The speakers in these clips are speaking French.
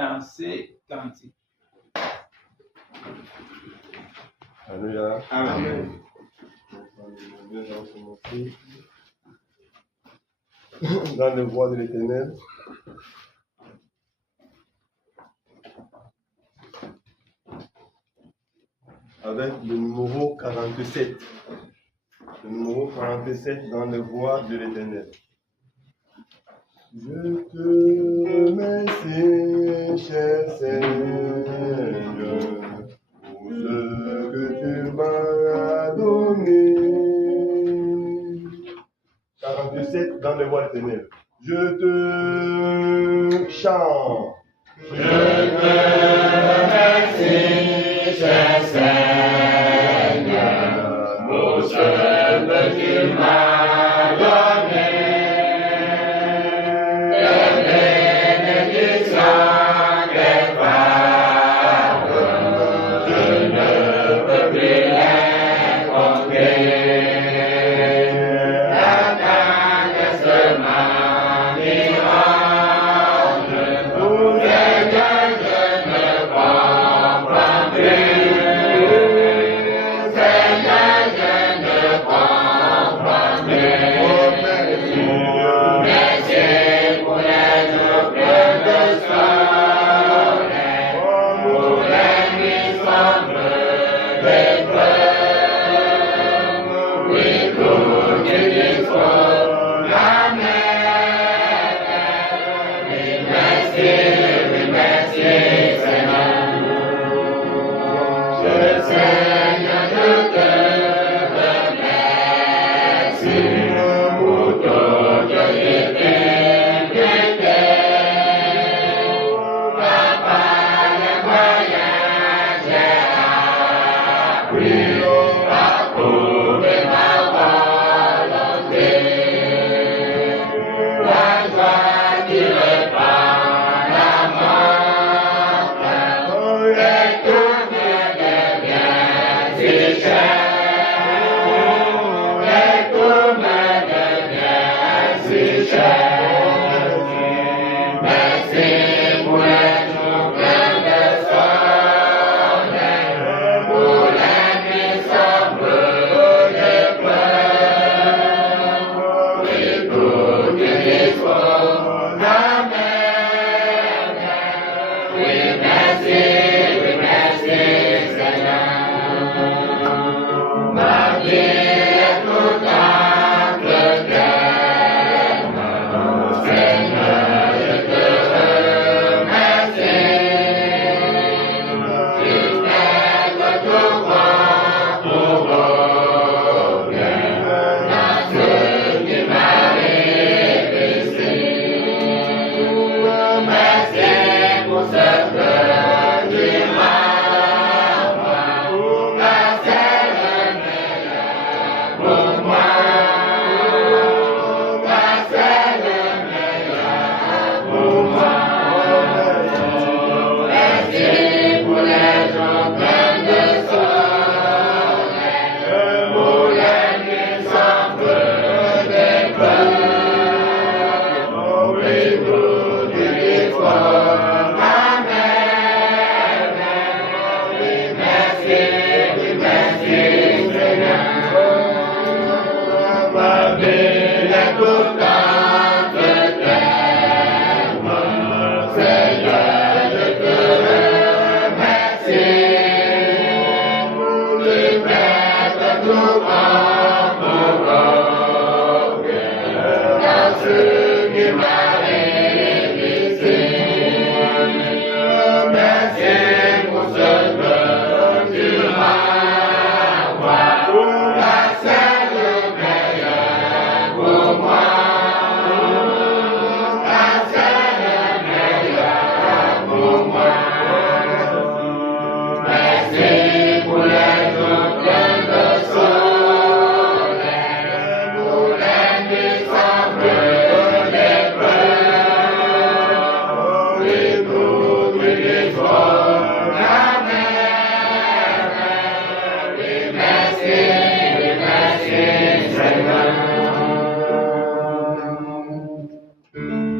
dans ces cantiques. Alléluia. Amen. Dans les voies de l'Éternel. Avec le numéro 47. Le numéro 47 dans les voies de l'Éternel. Je te remercie, cher Seigneur, pour ce que tu m'as donné. 47 dans les voies de l'Éternel. Je te chante. Je te remercie, cher Seigneur, pour ce que tu m'as donné.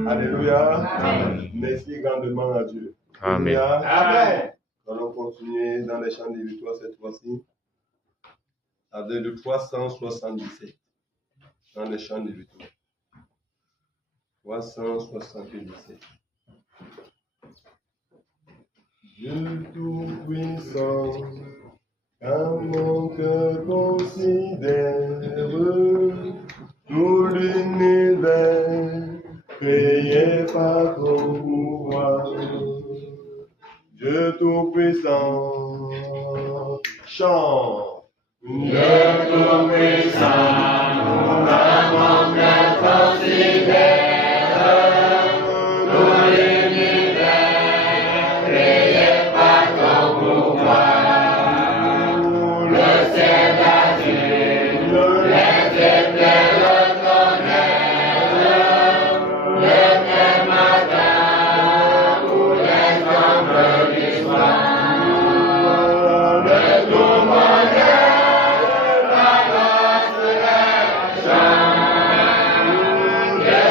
Alléluia. Merci grandement à Dieu. Amen. Amen. Nous allons continuer dans les chants de victoire cette fois-ci avec le 377. Dans les chants de victoire. 377. Dieu tout-puissant, qu'un mon cœur considère tout l'univers créé par ton pouvoir. Dieu tout-puissant, chante. Dieu tout-puissant, mon cœur considère tout l'univers créé par ton pouvoir. Le ciel d'azur, les éclairs le tonnerre, le même matin où les ombres du soir. Le tout-mondial, la grâce, la chant. Dieu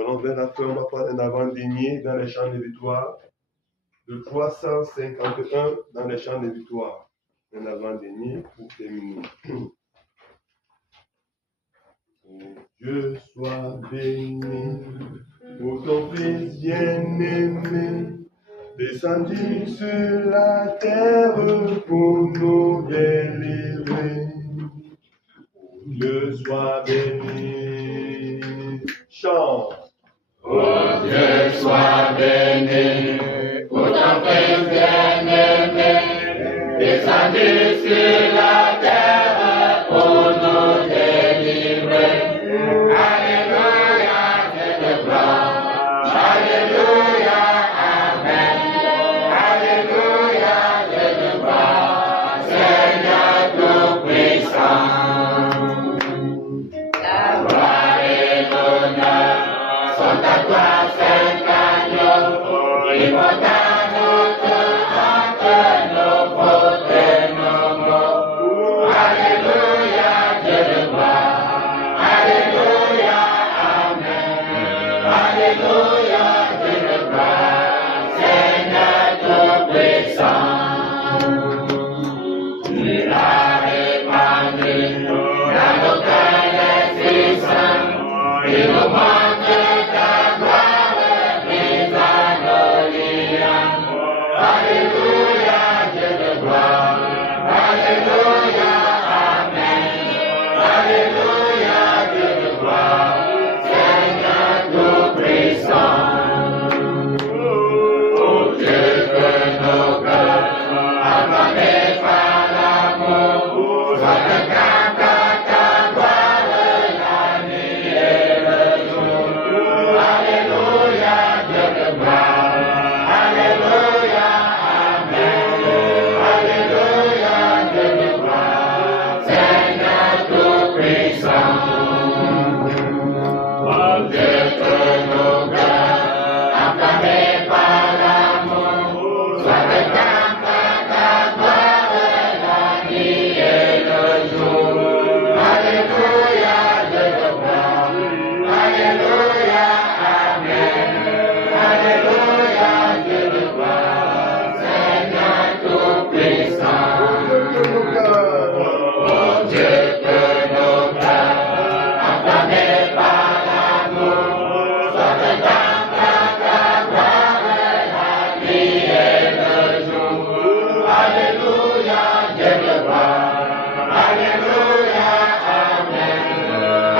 allons vers la fin, on va prendre un avant-dernier dans les chants de victoire. Le 351 dans les chants de victoire. Un avant-dernier pour terminer. Dieu soit béni pour ton Fils bien-aimé, descendu sur la terre pour nous délivrer. Dieu soit béni. Chante. Oh Dieu soit béni pour ton Fils bien-aimé, descendu sur la terre pour nous délivrer. Alléluia, Dieu de gloire. Alléluia, Amen. Alléluia, Dieu de gloire. Seigneur tout-puissant. La gloire et l'honneur sont à toi, Saint-Agneau, immortal notre entre nos fautes et nos maux. Alléluia, Dieu de gloire. Alléluia, Amen. Alléluia, Dieu de gloire. Seigneur tout-puissant. Tu as répandu dans nos cœurs l'Esprit Saint, et nous montre ta gloire mise à nos liens. Alléluia, Dieu de gloire. Alléluia, Amen. Alléluia, Dieu de gloire. Seigneur tout-puissant. Oh Dieu que nos cœurs, affamés par l'amour, soient un camp à ta gloire la nuit et le jour. Alléluia, Dieu de gloire. Alléluia, Amen. Alléluia, Dieu de gloire. Seigneur tout-puissant. Oh Dieu que nos cœurs, affamés par l'amour, soient un camp à ta gloire la nuit et le jour. Alléluia, Dieu de gloire. Alléluia, Amen. Alléluia, Dieu de gloire. Seigneur tout-puissant. Oh Dieu que nos cœurs, affamés par l'amour, soient un camp à ta gloire la nuit et le jour. Alléluia, Dieu de gloire. Alléluia, Amen.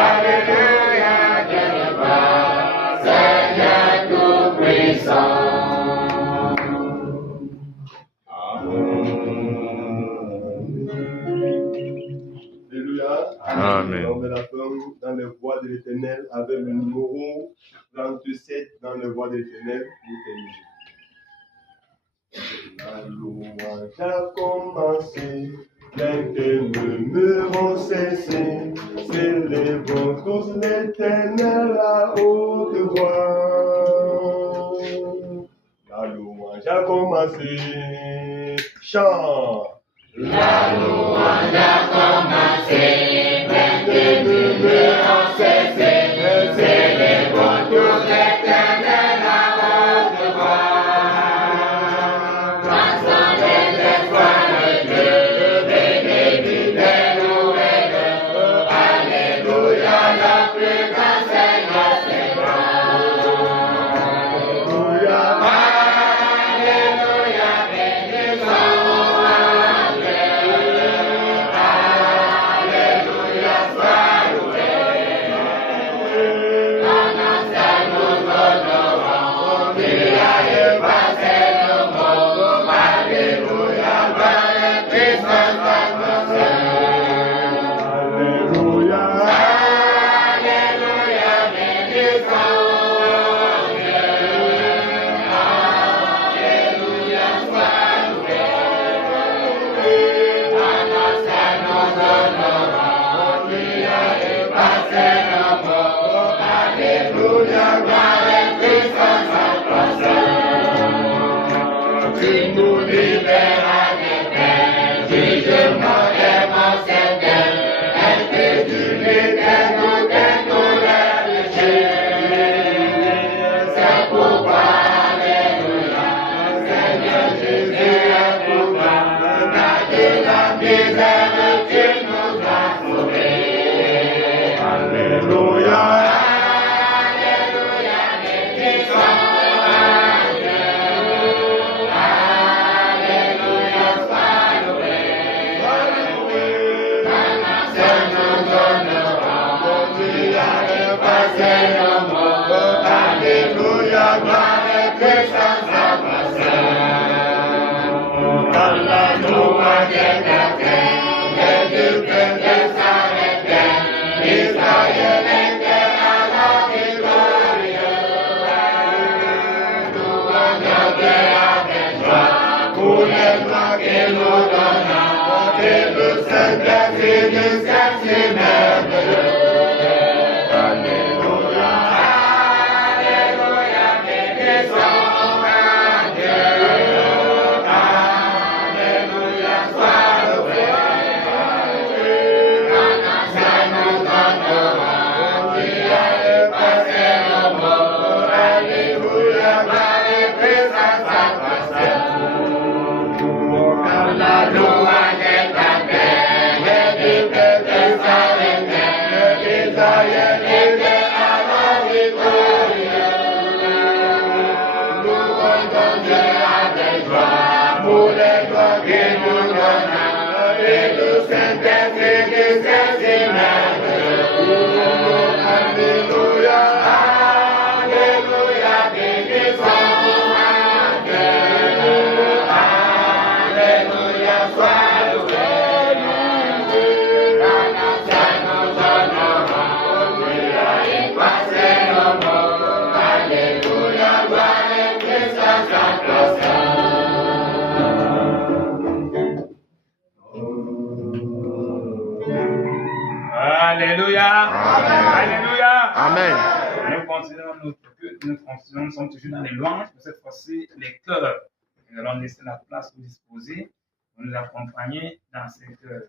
Alléluia, Dieu de gloire. Seigneur tout-puissant. Alléluia. Amen. On met la fin dans les voies de l'Éternel avec le numéro 37 dans les voies de l'Éternel pour terminer. La louange a commencé, plein de murmures ont cessé, célébrons tous l'Éternel à haute voix. La louange a commencé, chante. La louange a commencé, plein de murmures ont cessé, célébrons tous l'Éternel à haute voix. Dansons les espoirs de Dieu, bénis des loués. Alléluia, le plus grand Seigneur, c'est grand. Alléluia, Alléluia, bénissons. Alléluia, sois loué. effacer nos mots. Alléluia, gloire et puissance à passer. Dans la loi des terres, les deux peuples s'arrêtaient. Israël était alors victorieux. Louons Dieu avec joie pour les droits qu'il nous donna. Et le Saint-Esprit nous s'est merveilleux. Alléluia, Alléluia, bénissons à Dieu. Alléluia, sois loué. Quand nous donnerons, qui a effacé nos mots. Alléluia, gloire et puissance à passer. Quand la loi Alléluia. Amen. Alléluia. Amen. Nous continuons notre culte, nous sommes toujours dans les louanges, mais cette fois-ci les chœurs. Nous allons laisser la place pour disposer, pour nous accompagner dans ces chœurs.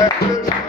Hallelujah.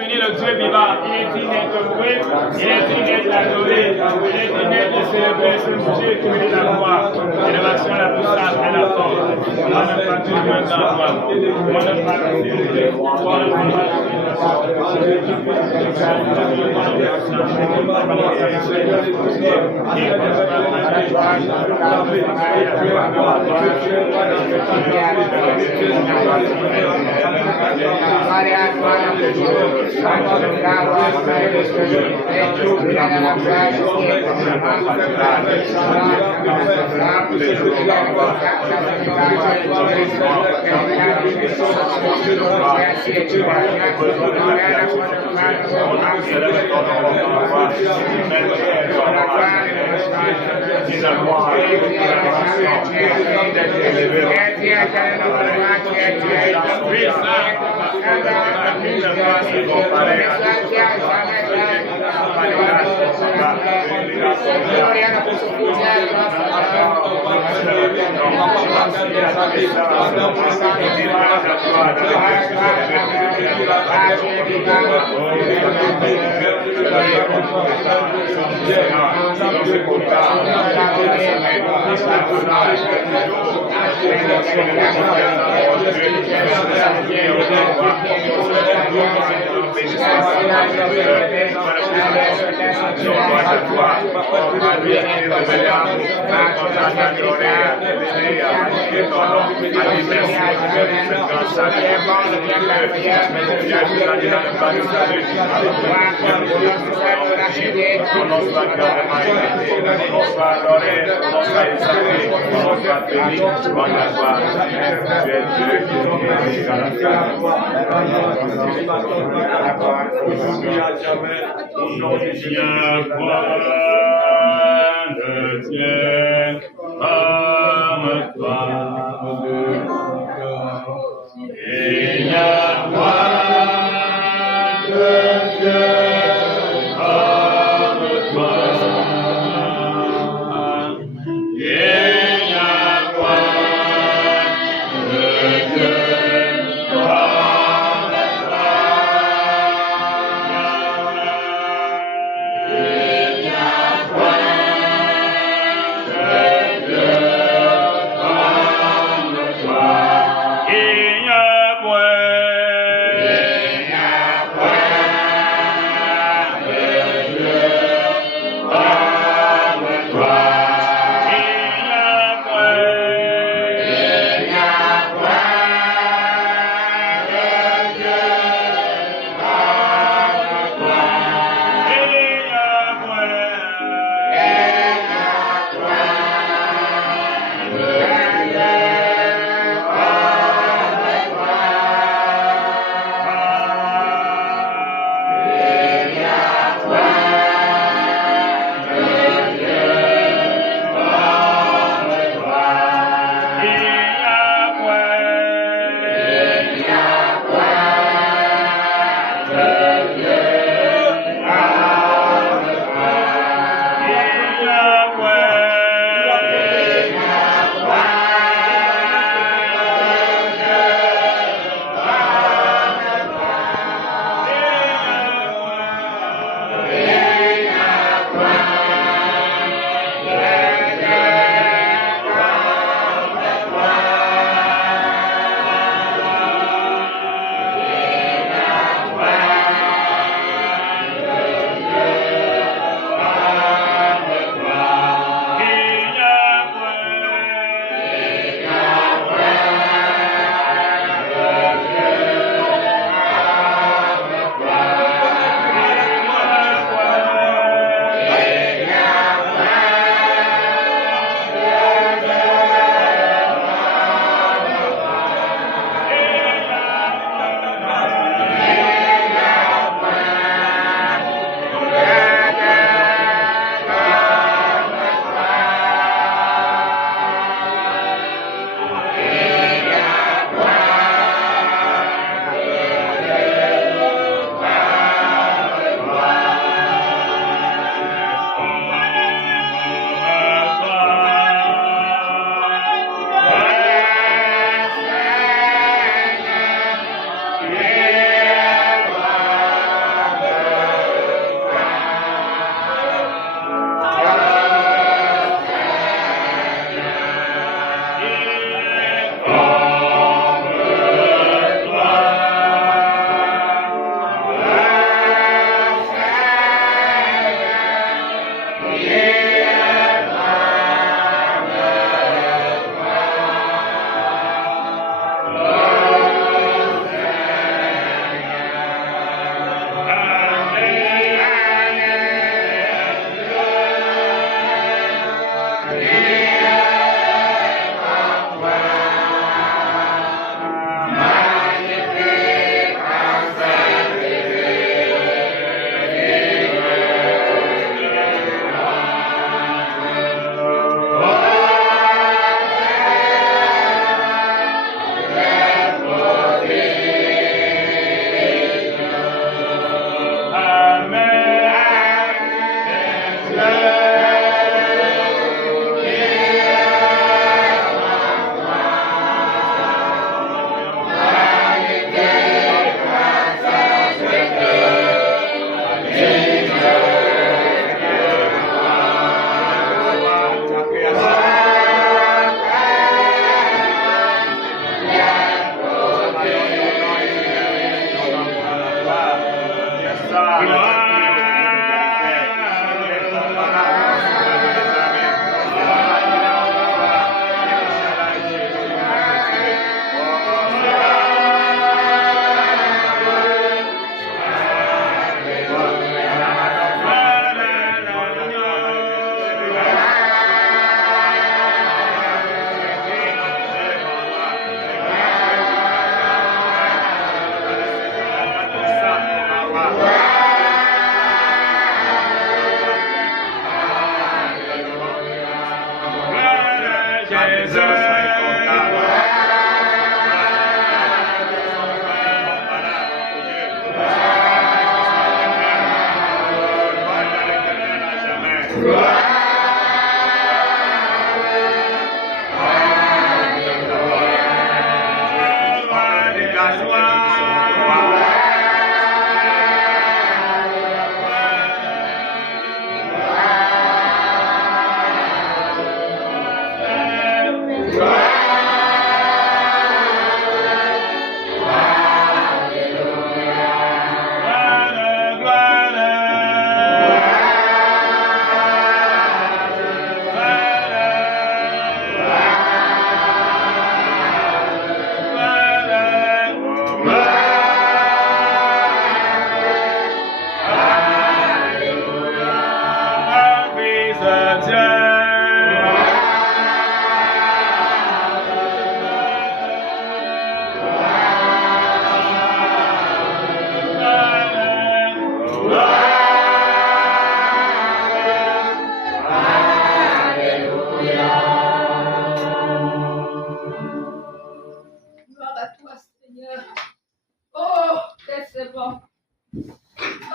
bénis le Dieu vivant. Il est digne d'être loué, il est digne d'être adoré, il est digne d'être célébré. C'est Dieu qui mérite la gloire. L'élévation la plus sainte et la force. Moi ne pas Dieu de la gloire. Moi ne pas Dieu de la gloire. Moi ne pas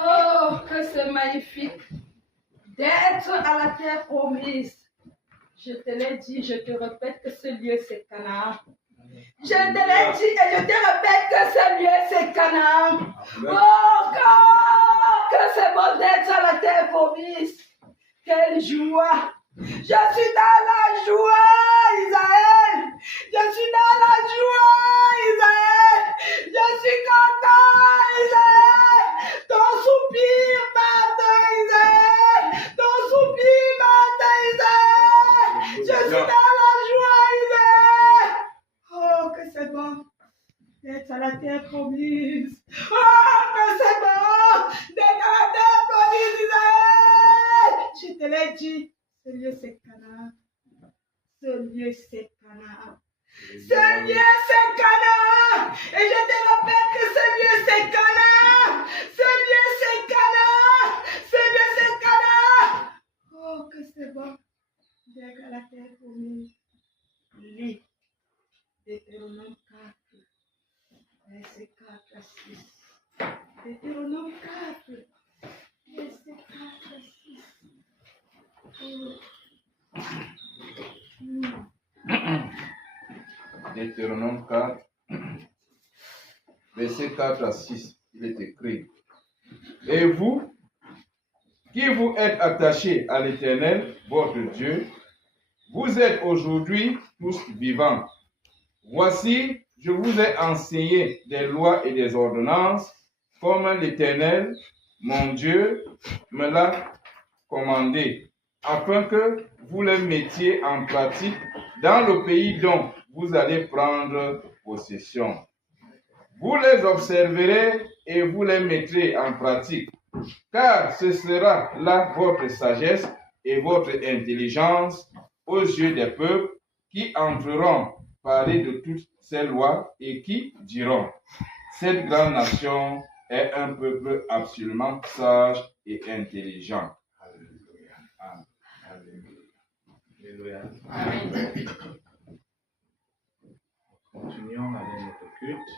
Oh, que c'est magnifique d'être à la terre promise. Je te l'ai dit, je te répète que ce lieu c'est Canaan. Je te l'ai dit et je te répète que ce lieu c'est Canaan. Oh, que c'est bon d'être à la terre promise. Quelle joie! Je suis dans la joie, Isaël! Je suis dans la joie, Isaël! Je suis content, Isaël! Ton soupir m'attend, Isaël! Ton soupir m'attend, Isaël! Je suis dans la joie, Isaël! Oh, que c'est bon d'être à la terre promise! Oh, que c'est bon d'être à la terre promise, Isaël! Je te l'ai dit. Ce lieu c'est Canaan. Ce lieu c'est Canaan. Ce lieu c'est Canaan. Et je te rappelle que ce lieu c'est Canaan. Ce lieu c'est Canaan. Ce lieu c'est Canaan. Oh, que c'est bon d'être à la terre promise. Lis Deutéronome 4, verset 4 à 6. Deutéronome 4, verset 4 à 6. Deutéronome 4, verset 4 à 6, il est écrit: Et vous, qui vous êtes attachés à l'Éternel, votre Dieu, vous êtes aujourd'hui tous vivants. Voici, je vous ai enseigné des lois et des ordonnances, comme l'Éternel, mon Dieu, me l'a commandé, afin que vous les mettiez en pratique dans le pays dont vous allez prendre possession. Vous les observerez et vous les mettrez en pratique, car ce sera là votre sagesse et votre intelligence aux yeux des peuples qui entreront parler de toutes ces lois et qui diront: cette grande nation est un peuple absolument sage et intelligent. Alléluia. Alléluia. Continuons avec notre culte.